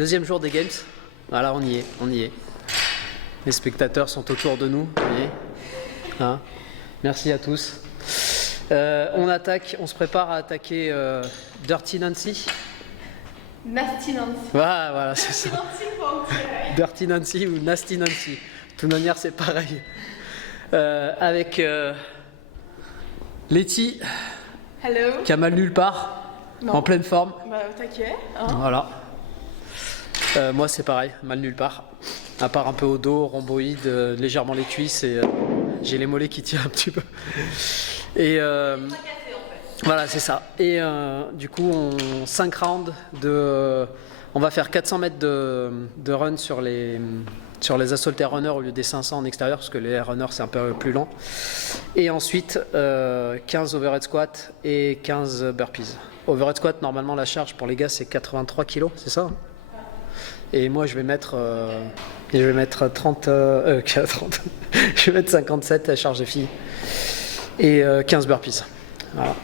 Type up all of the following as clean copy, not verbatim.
deuxième jour des Games. Voilà, on y est. Les spectateurs sont autour de nous, vous voyez. Hein, merci à tous. On se prépare à attaquer Dirty Nancy. Nasty Nancy. Voilà, c'est ça. Dirty Nancy ou Nasty Nancy. De toute manière, c'est pareil. Avec Letty, Hello. qui a mal nulle part, Non. en pleine forme. Bah, taquet. Hein. Voilà. Moi, c'est pareil, mal nulle part. À part un peu au dos, rhomboïde, légèrement les cuisses et j'ai les mollets qui tirent un petit peu. Et voilà, c'est ça. Et du coup, 5 rounds on va faire 400 mètres de run sur les assault air runners au lieu des 500 en extérieur, parce que les air runners c'est un peu plus lent. Et ensuite, 15 overhead squat et 15 burpees. Overhead squat, normalement, la charge pour les gars, c'est 83 kg, c'est ça? Et moi, je vais mettre 30, 30. Je vais mettre 57 à charge des filles. Et 15 burpees. Voilà.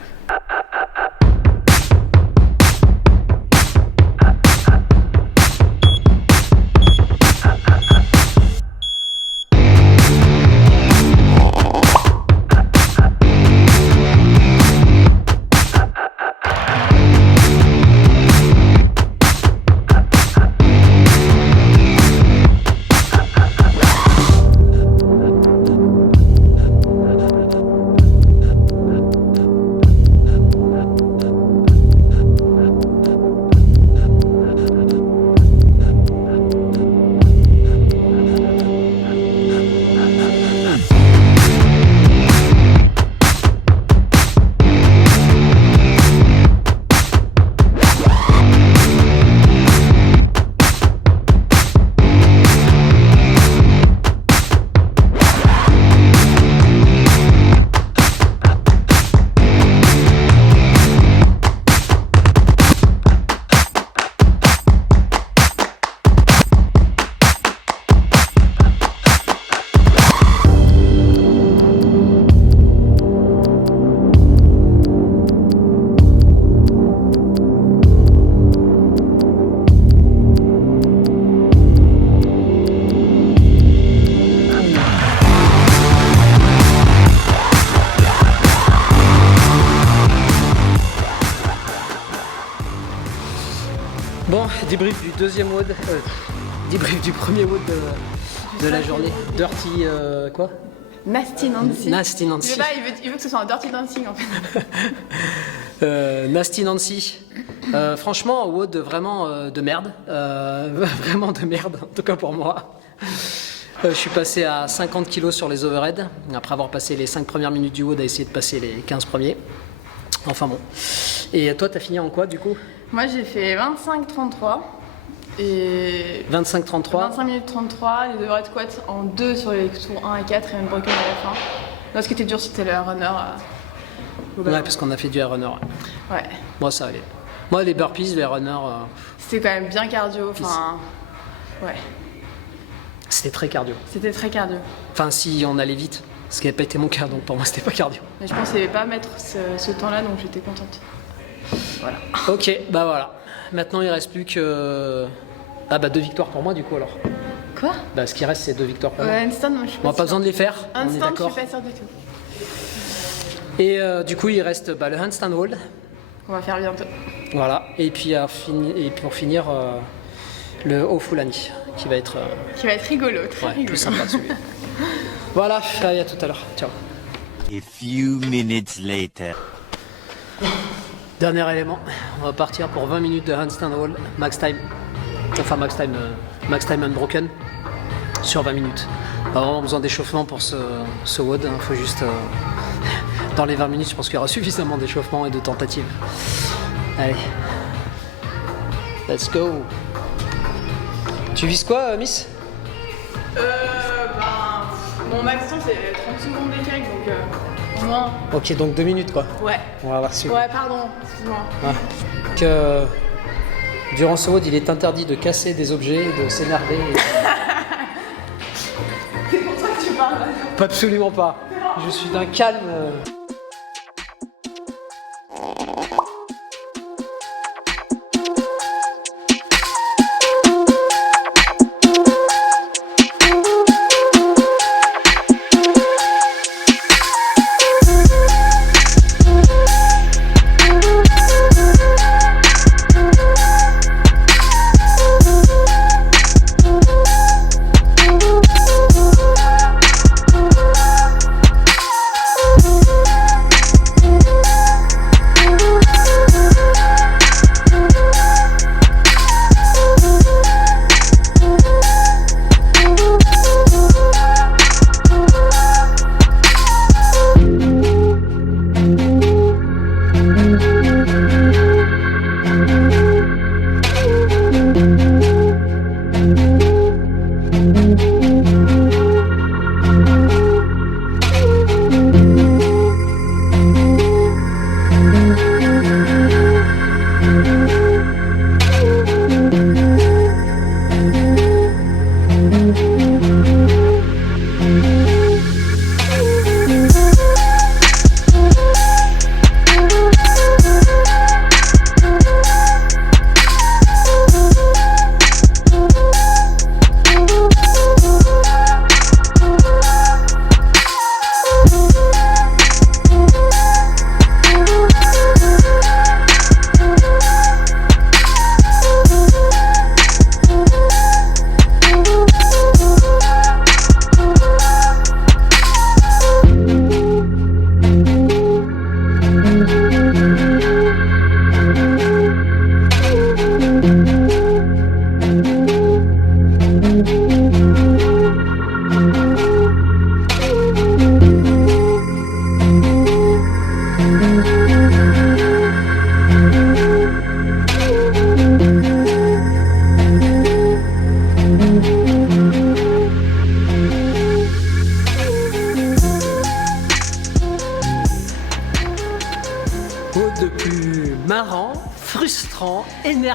Bon, débrief du deuxième WOD, débrief du premier WOD de la journée. Dirty quoi? Nasty Nancy. Nasty Nancy. Il veut que ce soit un Dirty Dancing en fait. Nasty Nancy. Franchement, WOD vraiment de merde. Vraiment de merde, en tout cas pour moi. Je suis passé à 50 kg sur les overhead, après avoir passé les 5 premières minutes du WOD à essayer de passer les 15 premiers. Enfin bon. Et toi, t'as fini en quoi du coup? Moi j'ai fait 25-33 et 25-33. 25 minutes 33, les overhead squats en 2 sur les tours 1 et 4 et un broken à la fin. Là ce qui était dur c'était le runner. Ouais, parce qu'on a fait du air runner. Ouais. Moi ça allait. Moi les burpees, les runners, C'était quand même bien cardio, enfin. Ouais. c'était très cardio. C'était très cardio. Enfin si on allait vite, ce qui n'avait pas été mon cas, donc pour moi c'était pas cardio. Mais je pensais pas mettre ce temps-là donc j'étais contente. Voilà. Ok, bah voilà. Maintenant il reste plus que... Ah bah 2 victoires pour moi du coup alors. Quoi? Bah ce qui reste c'est 2 victoires pour moi. Handstand, moi je suis On n'a pas besoin de les faire, on est Handstand, je d'accord. suis pas sûre du tout. Et du coup il reste le handstand hold. On va faire bientôt. Voilà. Et puis, pour finir le Ofulani qui va être Qui va être rigolo, très rigolo. plus sympa celui-là. Voilà, allez à tout à l'heure. Ciao. A few minutes later. Dernier élément, on va partir pour 20 minutes de handstand hold, max time. Enfin max time unbroken sur 20 minutes. On a vraiment besoin d'échauffement pour ce WOD, il faut juste... dans les 20 minutes, je pense qu'il y aura suffisamment d'échauffement et de tentatives. Allez. Let's go. Tu vises quoi, Miss? Mon max temps c'est 30 secondes et quelques donc au moins. Ok, donc 2 minutes quoi. Ouais. On va voir si... Ouais, pardon, excuse-moi. Que durant ce WOD, il est interdit de casser des objets, de s'énerver. C'est pour ça que tu parles là. Pas absolument pas. Je suis d'un calme.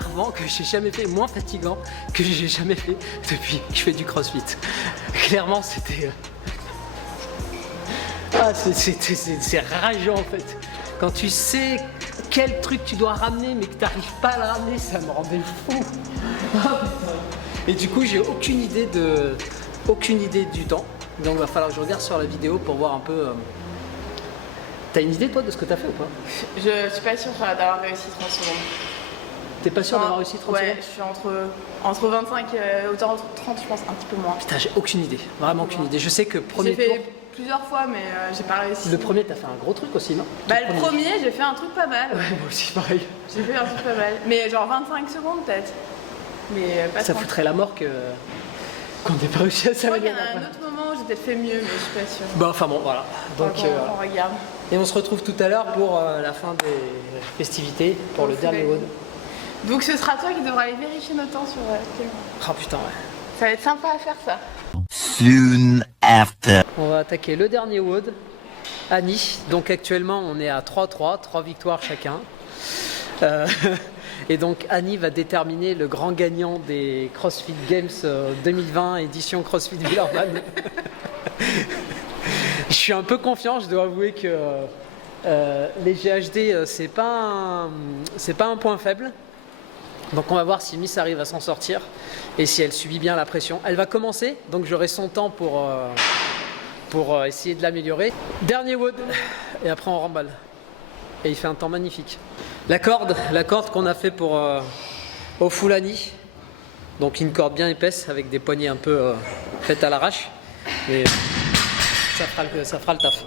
énervant que j'ai jamais fait, moins fatigant que j'ai jamais fait depuis que je fais du crossfit. Clairement, c'était... Ah, c'est rageant en fait. Quand tu sais quel truc tu dois ramener mais que tu n'arrives pas à le ramener, ça me rendait fou. Et du coup, j'ai aucune idée du temps. Donc il va falloir que je regarde sur la vidéo pour voir un peu... T'as une idée toi de ce que t'as fait ou pas? Je suis pas sûre d'avoir réussi 30 secondes. T'es pas sûr d'avoir réussi 30 ouais, secondes? Je suis entre 25 autant entre 30 je pense un petit peu moins. Putain, j'ai aucune idée, vraiment aucune idée. Je sais que premier J'ai tour... fait plusieurs fois mais j'ai pas réussi. Le premier, t'as fait un gros truc aussi, non? Bah le premier, j'ai fait un truc pas mal. Ouais, moi aussi, pareil. J'ai fait un truc pas mal. Mais genre 25 secondes peut-être. Mais pas Ça 30. foutrait la mort qu'on n'ait pas réussi à Je crois qu'il y s'améliorer. en a un autre moment où j'ai peut-être fait mieux, mais je suis pas sûre. Bon, enfin bon, voilà. Donc, on regarde. et on se retrouve tout à l'heure pour la fin des festivités, pour le dernier WOD. Donc ce sera toi qui devras aller vérifier nos temps sur Clément. Oh putain, ouais. Ça va être sympa à faire ça. Soon after. On va attaquer le dernier WOD, Annie. Donc actuellement, on est à 3-3, 3 victoires chacun. Et donc Annie va déterminer le grand gagnant des CrossFit Games 2020 édition CrossFit Villeurbanne. Je suis un peu confiant, je dois avouer que les GHD c'est pas un point faible. Donc on va voir si Miss arrive à s'en sortir et si elle subit bien la pression. Elle va commencer, donc j'aurai son temps pour essayer de l'améliorer. Dernier WOD et après on remballe. Et il fait un temps magnifique. La corde qu'on a fait pour au full Annie. Donc une corde bien épaisse avec des poignées un peu faites à l'arrache. Mais ça fera le taf.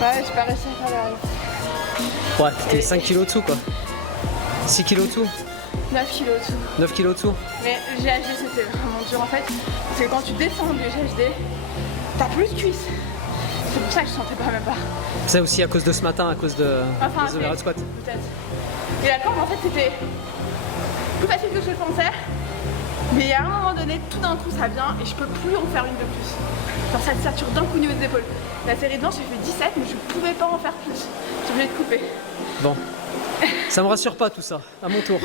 Ouais, j'ai pas réussi à faire la Ouais, t'es 5 kilos dessous quoi. 6 kilos dessous. 9 kilos tout. 9 kilos dessous. Mais le GHD c'était vraiment dur en fait. Parce que quand tu descends du GHD, t'as plus de cuisses. C'est pour ça que je sentais pas même pas. C'est aussi à cause de ce matin, à cause de des overhead squats. Peut-être. Et la corde en fait c'était plus facile que je le pensais. Mais à un moment donné, tout d'un coup ça vient et je peux plus en faire une de plus. Genre ça te sature d'un coup au niveau des épaules. La série de danse j'ai fait 17 mais je pouvais pas en faire plus. J'ai obligé de couper. Bon, ça me rassure pas tout ça, à mon tour.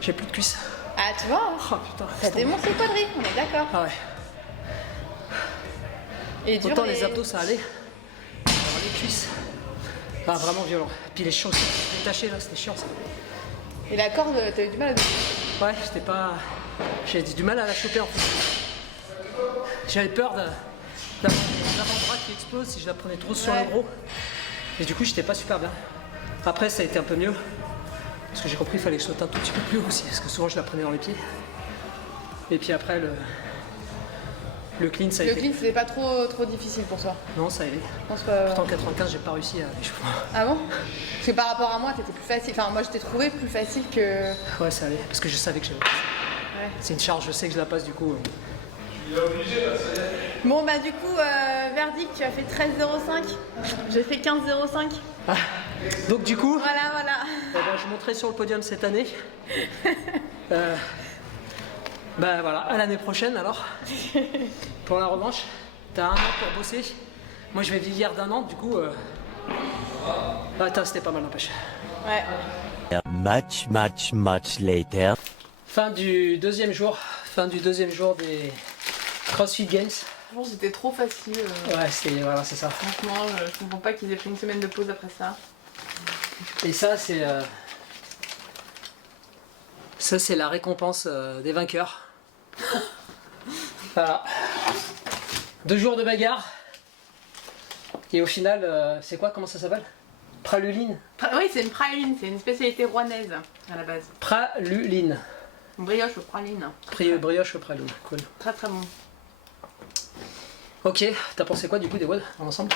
J'ai plus de cuisses. Ah tu vois, Oh putain. ça démonte les quadrilles, on est d'accord. Ah ouais. Et dur Autant les abdos ça allait. Alors les cuisses. Ah vraiment violent. Puis les chiants aussi. Détachés là, c'était chiant ça. Et la corde, t'as eu du mal à dessus. Ouais, j'étais pas. J'ai du mal à la choper en fait. J'avais peur l'avant-bras qui explose si je la prenais trop sur le gros. Et du coup j'étais pas super bien. Après ça a été un peu mieux. Parce que j'ai compris qu'il fallait que je saute un tout petit peu plus haut aussi. Parce que souvent je la prenais dans les pieds. Et puis après le clean ça a été. Le clean c'était pas trop difficile pour toi. Non ça allait. Je pense que... Pourtant en 95 j'ai pas réussi à l'échauffement. Ah bon? Parce que par rapport à moi t'étais plus facile. Enfin moi je t'ai trouvé plus facile que... Ouais ça allait. Parce que je savais que j'avais. Ouais. C'est une charge, je sais que je la passe du coup. Bon bah du coup verdict tu as fait 13,05. J'ai fait 15,05. Ah. Donc du coup, Voilà. eh ben, je monterai sur le podium cette année. Bah voilà, à l'année prochaine alors. Pour la revanche, t'as 1 an pour bosser. Moi je vais vieillir d'1 an, du coup. Attends, c'était pas mal n'empêche. Ouais. Much later. Fin du deuxième jour des CrossFit Games. Je pense que c'était trop facile. Ouais, c'est ça. Franchement, je comprends pas qu'ils aient fait une semaine de pause après ça. Et ça c'est la récompense des vainqueurs. Voilà. 2 jours de bagarre. Et au final, c'est quoi? Comment ça s'appelle? Praluline. Oui, c'est une praline, c'est une spécialité rouennaise à la base. Praluline. Brioche au praline. Brioche au praline. Cool. Très très bon. Ok, t'as pensé quoi du coup des WOD en ensemble?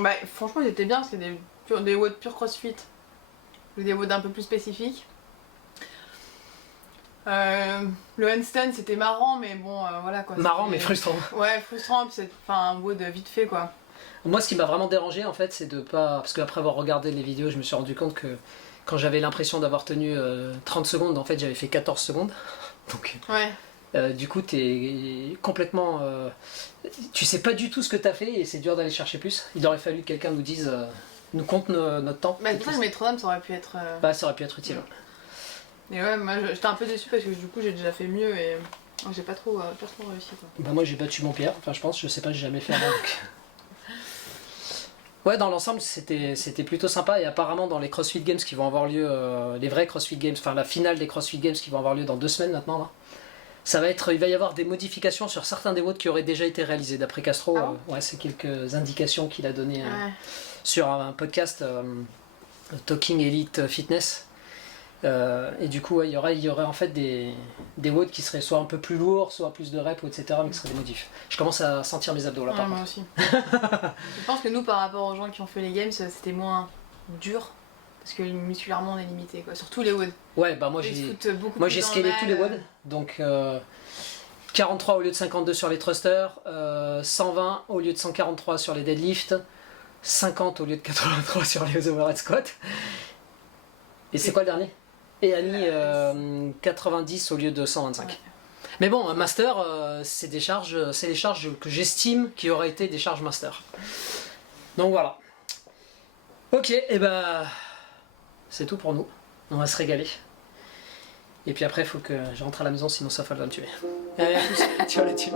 Bah, franchement, ils étaient bien, c'est des WOD pure CrossFit. Des WOD un peu plus spécifiques. Le handstand c'était marrant, mais bon, voilà quoi. Marrant mais frustrant. Ouais, frustrant, puis c'est un WOD vite fait quoi. Moi, ce qui m'a vraiment dérangé en fait, c'est de pas. Parce qu'après avoir regardé les vidéos, je me suis rendu compte quand j'avais l'impression d'avoir tenu 30 secondes, en fait j'avais fait 14 secondes. Donc Ouais. du coup t'es complètement... tu sais pas du tout ce que t'as fait et c'est dur d'aller chercher plus. Il aurait fallu que quelqu'un nous dise, nous compte notre temps. Bah, c'est pour ça que le métronome, ça aurait pu être. Bah, ça aurait pu être utile. Et ouais, moi j'étais un peu déçue parce que du coup j'ai déjà fait mieux et j'ai pas trop réussi quoi. Bah moi j'ai battu mon Pierre, enfin je pense, je sais pas, j'ai jamais fait avant. Donc... Ouais, dans l'ensemble c'était plutôt sympa et apparemment dans les CrossFit Games qui vont avoir lieu, les vrais CrossFit Games, enfin la finale des CrossFit Games qui vont avoir lieu dans 2 semaines maintenant là. Il va y avoir des modifications sur certains des WOD qui auraient déjà été réalisés. D'après Castro, Ah bon ouais, c'est quelques indications qu'il a données Ouais. sur un podcast Talking Elite Fitness. Et du coup, ouais, il y aurait en fait des WOD qui seraient soit un peu plus lourds, soit plus de reps, etc. Mais qui seraient des modifs. Je commence à sentir mes abdos là Ouais, par moi contre. aussi. Je pense que nous par rapport aux gens qui ont fait les games, c'était moins dur parce que musculairement on est limité quoi. Surtout les WOD. Ouais, bah moi Ils se j'ai. foutent beaucoup Moi plus j'ai dans le scalé mal, tous les WOD, donc 43 au lieu de 52 sur les thrusters, 120 au lieu de 143 sur les deadlifts, 50 au lieu de 83 sur les overhead squats. Et c'est quoi le dernier? Et Annie 90 au lieu de 125. Ouais. Mais bon, un master, c'est les charges que j'estime qui auraient été des charges master. Donc voilà. Ok, et bah c'est tout pour nous. On va se régaler. Et puis après, il faut que je rentre à la maison, sinon Safal va me tuer. Allez, à tous. Ciao la team.